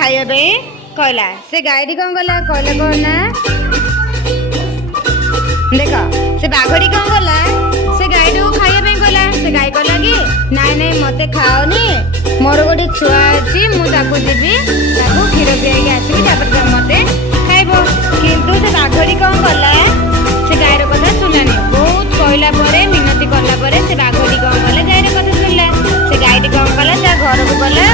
खाइबा कहला से गाईटी कौन कला कहला कौन ना देख से बाघटी कौन कला से गाईटी को खाइबा कहला से गाई कहला कि नाई नाई मते खाओनी मोर गोटे छुआ अच्छी मुझे जीवी क्षीर पियाई आसबि मते खाइब किंतु से बाघटी कौन कला से गाईर कथा शुणलानी बहुत कहला मिनती कला से बाघटी कौन कला गाईर कथा शुणला से गाईटी कौन कला घर को गला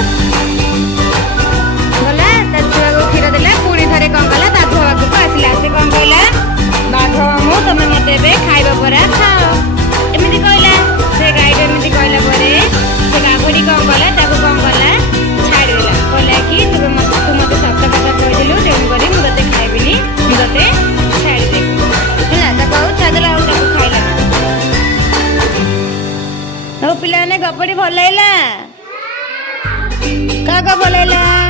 गला छुआ को क्षीर देला पुणी थे कौन कला बाघ पाखक आसला से कौन कहला बाघ मु तुम मत खाइबा परा खाओ एमती कहला से गाईटी एमती कहला से बाघटी कौन कला कौन कला छाड़देला कहला कि तू मत सत कथा कहलु तेणुक मुझे खाइबिनी मुझे छाड़दे छाड़देला खाइला पिला गपटी भल लगला क्या भल लगला।